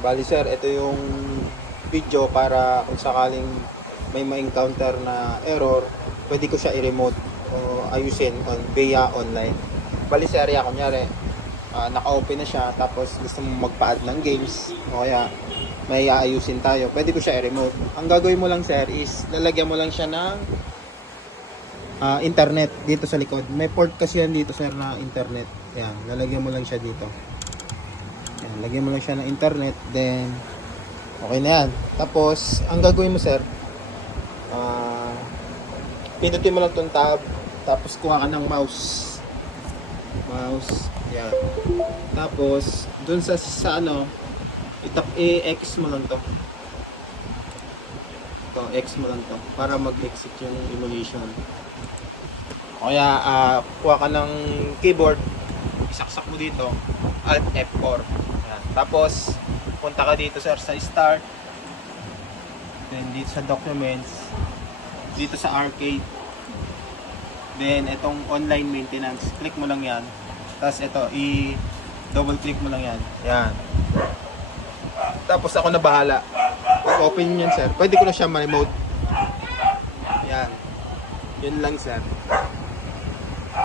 Bali sir, ito yung video para kung sakaling may ma-encounter na error, pwede ko siya i-remote o ayusin via online. Bali sir, kunyari, naka-open na siya tapos gusto mo magpa-add ng games o kaya may aayusin tayo, pwede ko siya i-remote. Ang gagawin mo lang sir is lalagyan mo lang siya ng internet dito sa likod. May port kasi yan dito sir na internet. Yan, lalagyan mo lang siya dito. Yan, lagyan mo lang siya ng internet, then okay na yan. Tapos ang gagawin mo sir, pindutin mo lang tong tab, tapos kuha ka ng mouse, yan. Tapos dun sa ano, i-X mo lang to, X mo lang to para mag-exit yung emulation. O kaya kuha ka ng keyboard, isaksak mo dito, Alt F4. Yan. Tapos punta ka dito sir sa start, then dito sa documents, dito sa arcade, then itong online maintenance, click mo lang yan. Tapos ito, i-double click mo lang yan. Yan. Tapos ako na bahala. Pag-open yun sir, pwede ko na siya ma-remote. Yan. Yun lang sir.